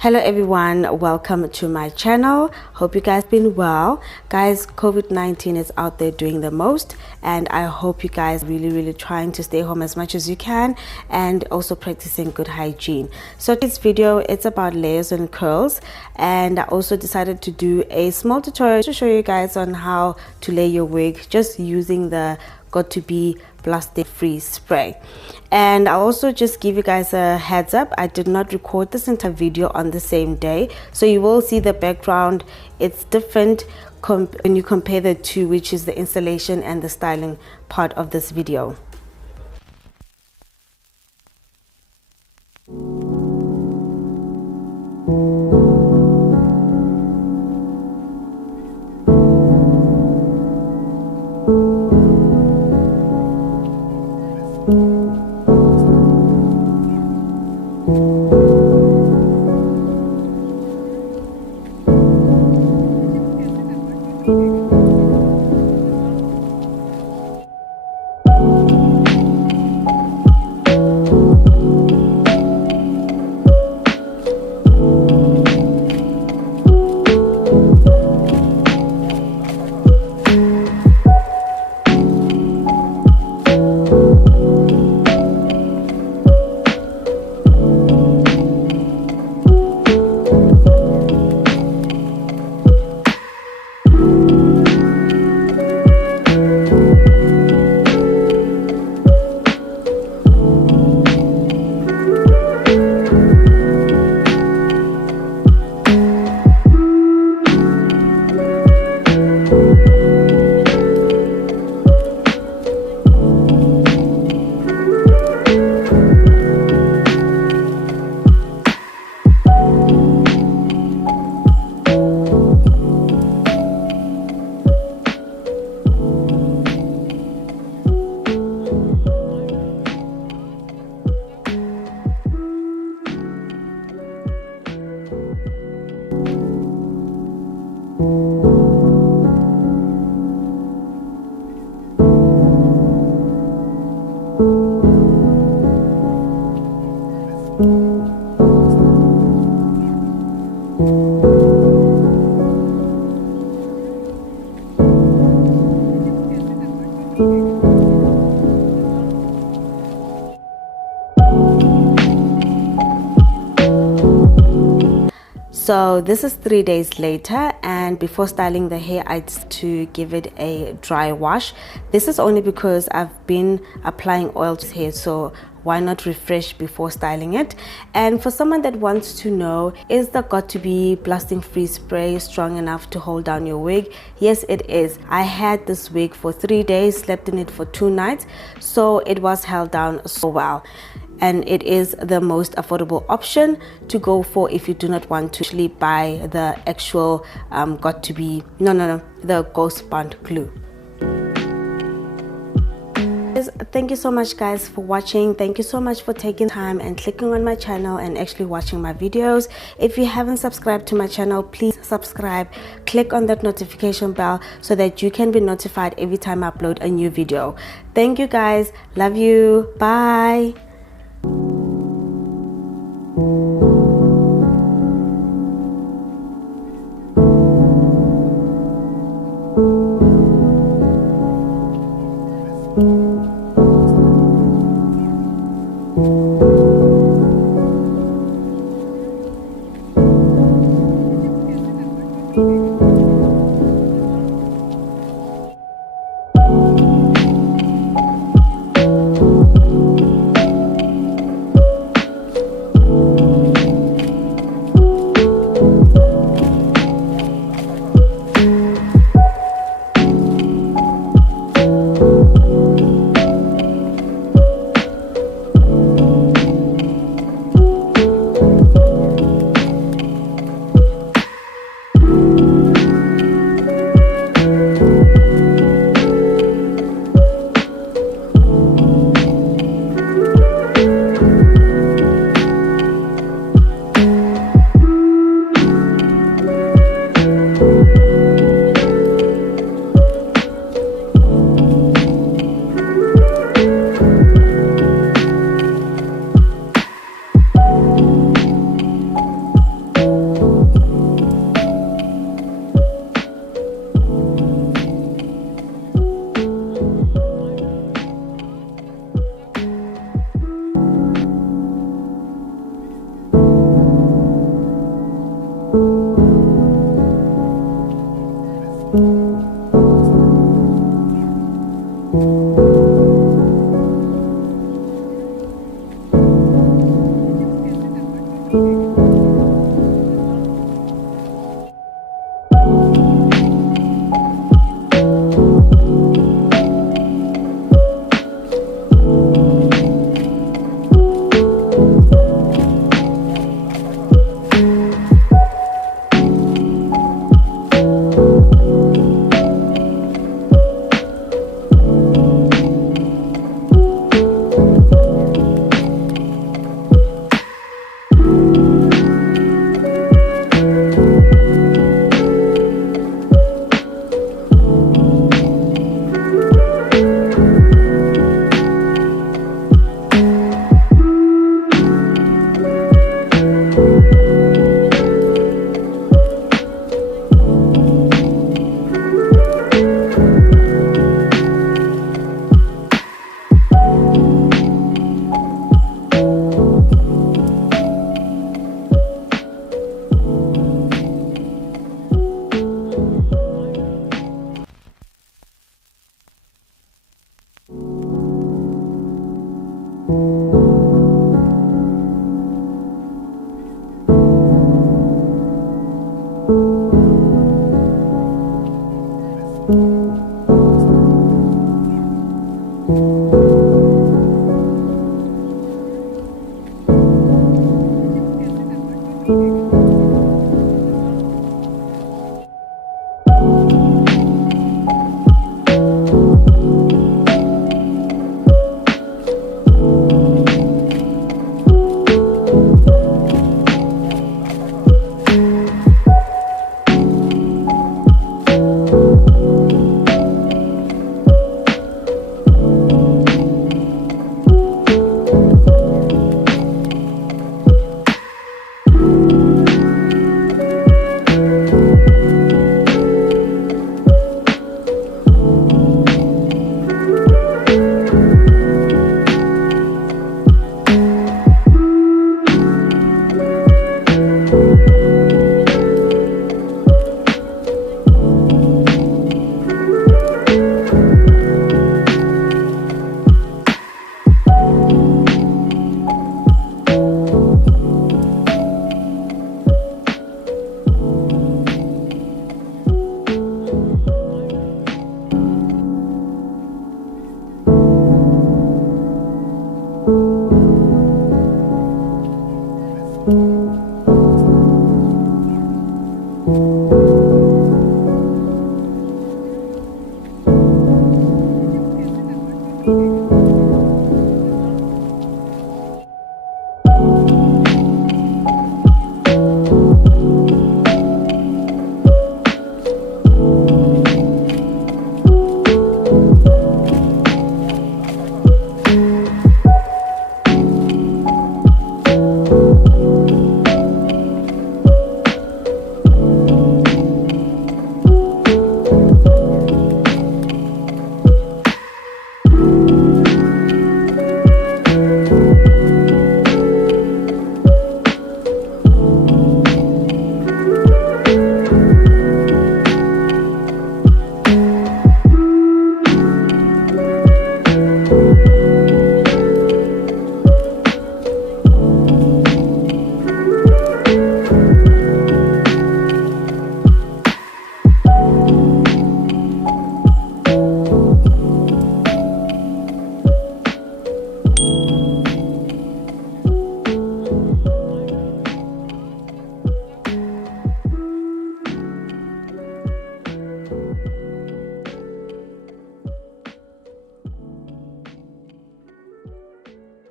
Hello everyone, welcome to my channel. Hope you guys been well. Guys, COVID-19 is out there doing the most, and I hope you guys really trying to stay home as much as you can and also practicing good hygiene. So this video, it's about layers and curls, and I also decided to do a small tutorial to show you guys on how to lay your wig just using the Got2b plastic free spray. And I'll also just give you guys a heads up, I did not record this entire video on the same day, so you will see the background, it's different when you compare the two, which is the installation and the styling part of this video. So this is 3 days later, and before styling the hair I decided to give it a dry wash. This is only because I've been applying oil to hair, so why not refresh before styling it? And for someone that wants to know, is the Got2b blasting free spray strong enough to hold down your wig? Yes, it is. I had this wig for 3 days, slept in it for 2 nights, so it was held down so well. And it is the most affordable option to go for if you do not want to actually buy the actual Got2b, the Ghost Bond glue. Thank you so much guys for watching. Thank you so much for taking time and clicking on my channel and actually watching my videos. If you haven't subscribed to my channel, please subscribe, click on that notification bell so that you can be notified every time I upload a new video. Thank you guys, love you, bye.